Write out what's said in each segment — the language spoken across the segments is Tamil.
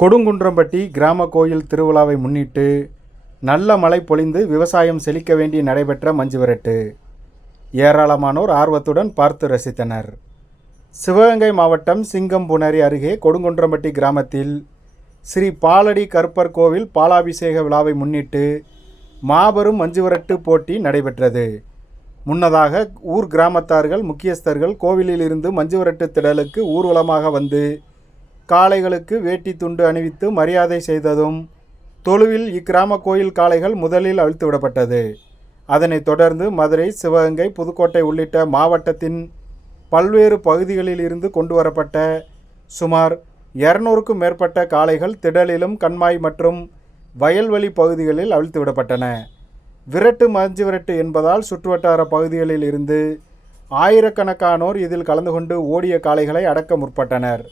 கொடுங்குன்றம்பட்டி கிராம கோயில் திருவிழாவை முன்னிட்டு நல்ல மழை பொழிந்து விவசாயம் செழிக்க வேண்டி நடைபெற்ற மஞ்சுவிரட்டு ஏராளமானோர் ஆர்வத்துடன் பார்த்து ரசித்தனர். சிவகங்கை மாவட்டம் சிங்கம்புணரி அருகே கொடுங்குன்றம்பட்டி கிராமத்தில் ஸ்ரீ பாலடி கருப்பர் கோவில் பாலாபிஷேக விழாவை முன்னிட்டு மாபெரும் மஞ்சுவிரட்டு போட்டி நடைபெற்றது. முன்னதாக ஊர் கிராமத்தார்கள் முக்கியஸ்தர்கள் கோவிலில் இருந்து மஞ்சுவிரட்டு திடலுக்கு ஊர்வலமாக வந்து காளைகளுக்கு வேட்டி துண்டு அணிவித்து மரியாதை செய்ததும் தொழுவில் இக்கிராம கோயில் காளைகள் முதலில் அவிழ்த்து விடப்பட்டது. அதனைத் தொடர்ந்து மதுரை, சிவகங்கை, புதுக்கோட்டை உள்ளிட்ட மாவட்டத்தின் பல்வேறு பகுதிகளில் இருந்து கொண்டு வரப்பட்ட சுமார் 200க்கும் மேற்பட்ட காளைகள் திடலிலும் கண்மாய் மற்றும் வயல்வெளி பகுதிகளில் அவிழ்த்து விடப்பட்டன. விரட்டு மஞ்சுவிரட்டு என்பதால் சுற்றுவட்டார பகுதிகளில் இருந்து ஆயிரக்கணக்கானோர் இதில் கலந்து கொண்டு ஓடிய காளைகளை அடக்க முற்பட்டனர்.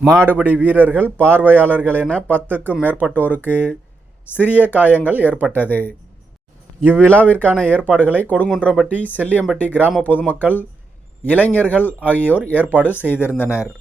மாடுபிடி வீரர்கள், பார்வையாளர்கள் என 10க்கும் மேற்பட்டோருக்கு சிறிய காயங்கள் ஏற்பட்டது. இவ்விழாவிற்கான ஏற்பாடுகளை கொடுங்குன்றம்பட்டி, செல்லியம்பட்டி கிராம பொதுமக்கள், இளைஞர்கள் ஆகியோர் ஏற்பாடு செய்திருந்தனர்.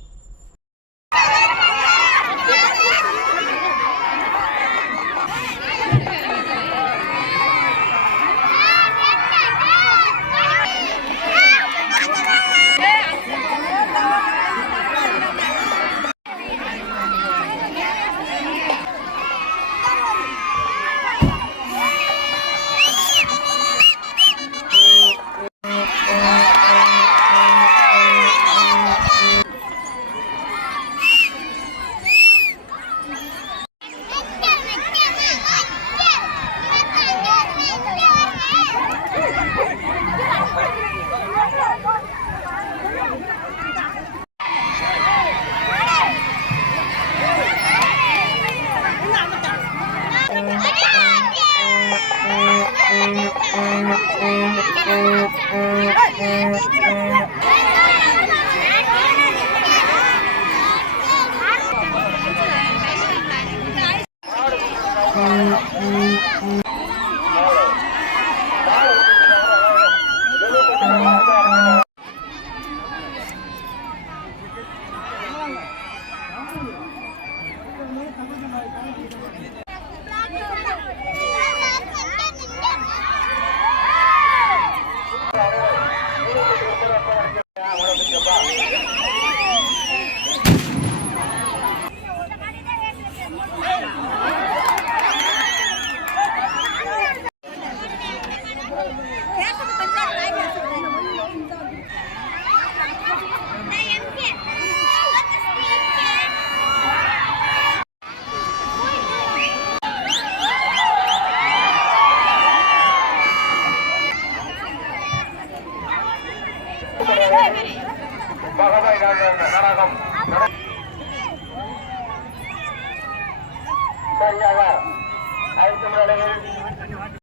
சரியாக 5 நிமிடங்களில்